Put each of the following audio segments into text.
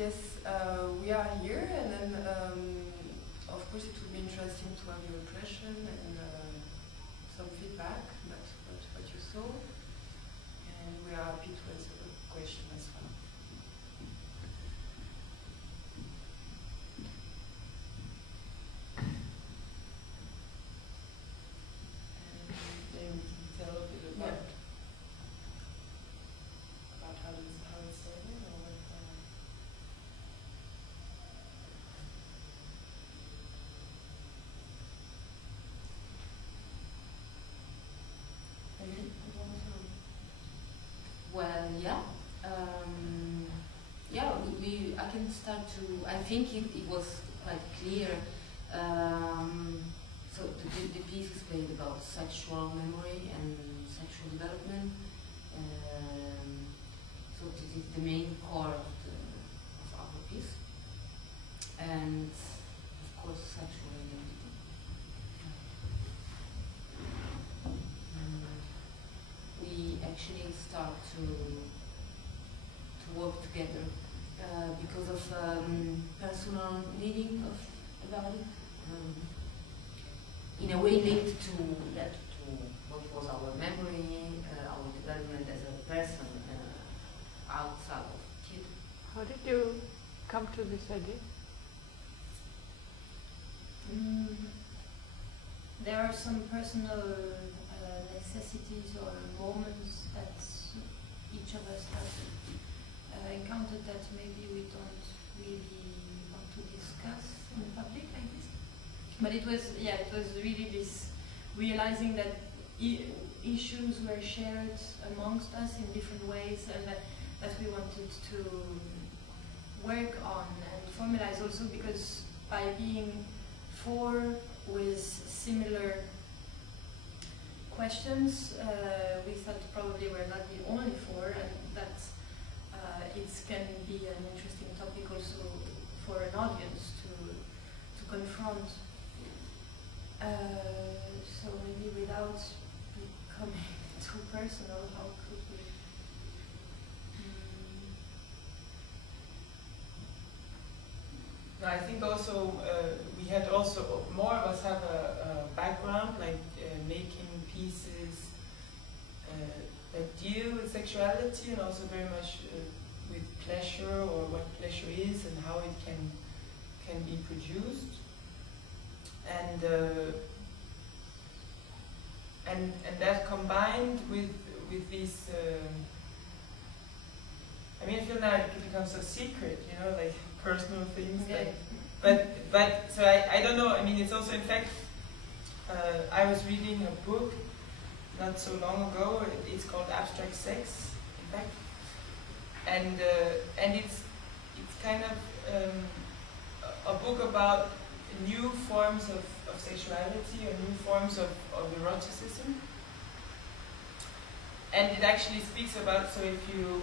Yes, we are here, and then of course it would be interesting to have your impression and some feedback about what you saw, and we are happy to answer the question as well. And then we can tell a bit about how it started, or what. Well, yeah. Yeah, I can start to. I think it was quite clear. So the piece is played about sexual memory and sexual development. So this is the main core of our piece, and of course sexual identity. We actually start to work together because of personal reading about it, in a way linked to that, to what was our memory, our development as a person outside of kid. How did you come to this idea? There are some personal necessities or moments that each of us has encountered that maybe we don't really want to discuss in public like this. But it was really this realizing that issues were shared amongst us in different ways, and that we wanted to work on and formalize also, because by being four with similar questions, we thought probably we're not the only four, and that it can be an interesting topic also for an audience to confront. So maybe without becoming too personal, how could we? I think also we had also, more of us have a background like making pieces that deal with sexuality, and also very much with pleasure, or what pleasure is and how it can be produced, and that combined with these. I mean, I feel now it becomes so secret, you know, like personal things. Okay. But so I don't know. I mean, it's also, in fact, I was reading a book not so long ago. It's called Abstract Sex, in fact, and it's kind of a book about new forms of sexuality, or new forms of eroticism. And it actually speaks about, so if you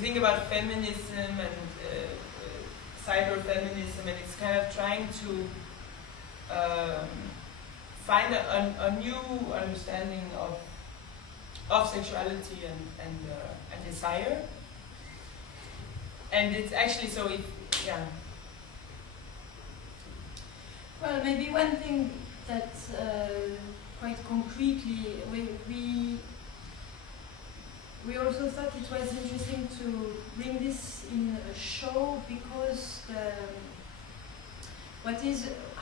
think about feminism and cyberfeminism, and it's kind of trying to find a new understanding of sexuality and desire. And it's actually so yeah. Well, maybe one thing that quite concretely we also thought it was interesting to bring this in a show, because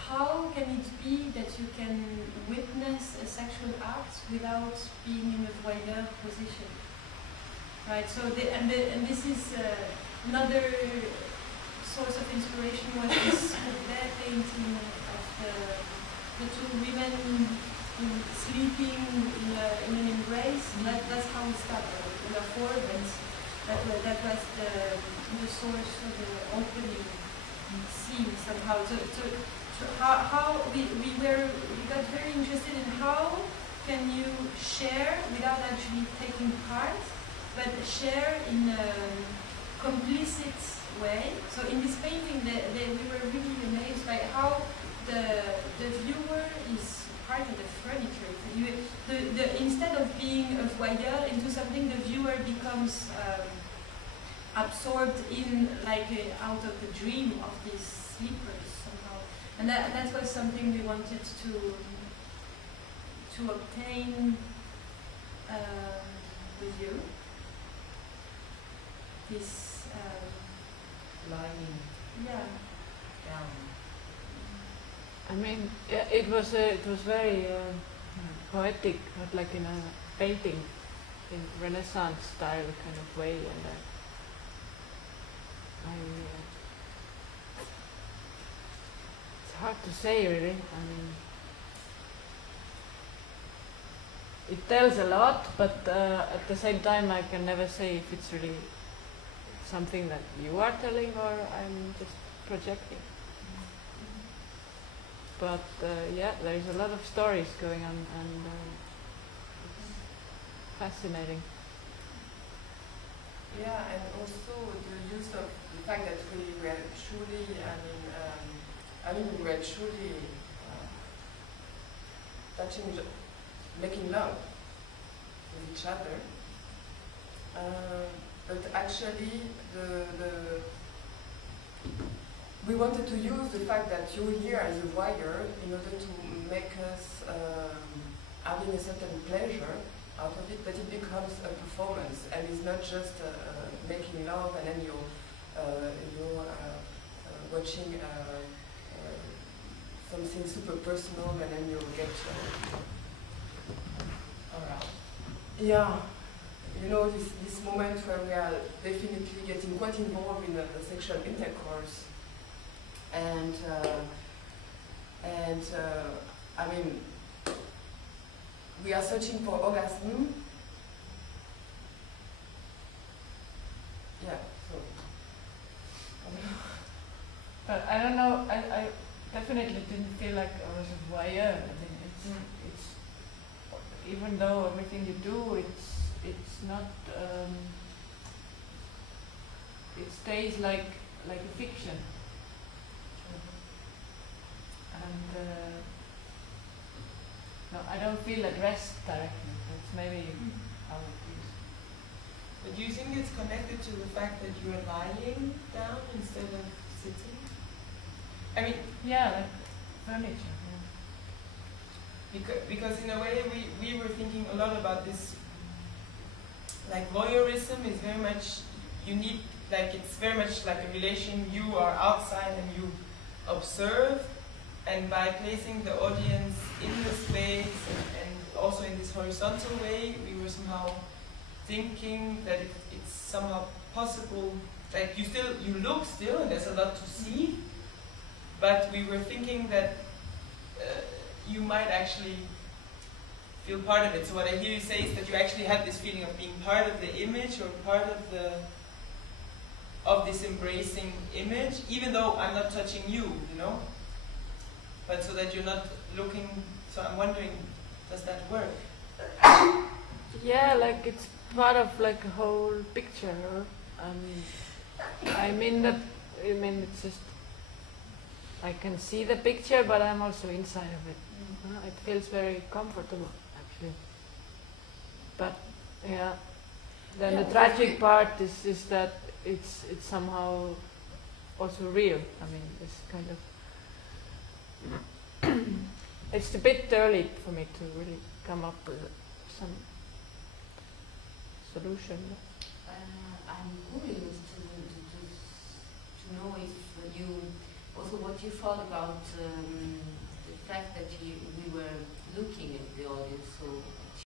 how can it be that you can witness a sexual act without being in a voyeur position, right? So and this is another source of inspiration was this their painting of the two women sleeping in an embrace. That's how we started. We are four, but that was the source of the opening scene somehow. So how we got very interested in how can you share without actually taking part, but share in a complicit way. So in this painting, we were really amazed by how the viewer is part of the furniture. Instead of being a voyeur into something, the viewer becomes absorbed in, like out of the dream of these sleepers somehow. And that was something we wanted to obtain with you. This lying yeah. down. I mean, yeah, it was very poetic, not like in a painting, in Renaissance style kind of way, and it's hard to say really. I mean, it tells a lot, but at the same time I can never say if it's really something that you are telling or I'm just projecting. But yeah, there's a lot of stories going on, and it's fascinating. Yeah, and also the use of the fact that we were truly, we were truly touching, making love with each other. But actually, we wanted to use the fact that you're here as a writer in order to make us having a certain pleasure out of it, but it becomes a performance, and it's not just making love and then you're watching something super personal and then you get around. Yeah. You know, this moment where we are definitely getting quite involved in the sexual intercourse, and I mean, we are searching for orgasm. Yeah. So. But I don't know. I definitely didn't feel like I was a voyeur. I mean, it's even though everything you do, it's not. It stays like a fiction. And no, I don't feel addressed directly. That's maybe how it is. But do you think it's connected to the fact that you are lying down instead of sitting? I mean, yeah, like furniture. Yeah. Because in a way we were thinking a lot about this. Like voyeurism is very much, you need, like it's very much like a relation. You are outside and you observe, and by placing the audience in the space and also in this horizontal way, we were somehow thinking that it's somehow possible. Like you look still, and there's a lot to see, but we were thinking that you might actually feel part of it. So what I hear you say is that you actually had this feeling of being part of the image or part of this embracing image, even though I'm not touching you, you know? But so that you're not looking, so I'm wondering, does that work? Yeah, like it's part of like a whole picture. I mean it's just, I can see the picture, but I'm also inside of it. It feels very comfortable, actually. But yeah, then the tragic part is that it's somehow also real. I mean, it's kind of it's a bit early for me to really come up with some solution. I'm curious to know if you also what you thought about the fact that we were looking at the audience so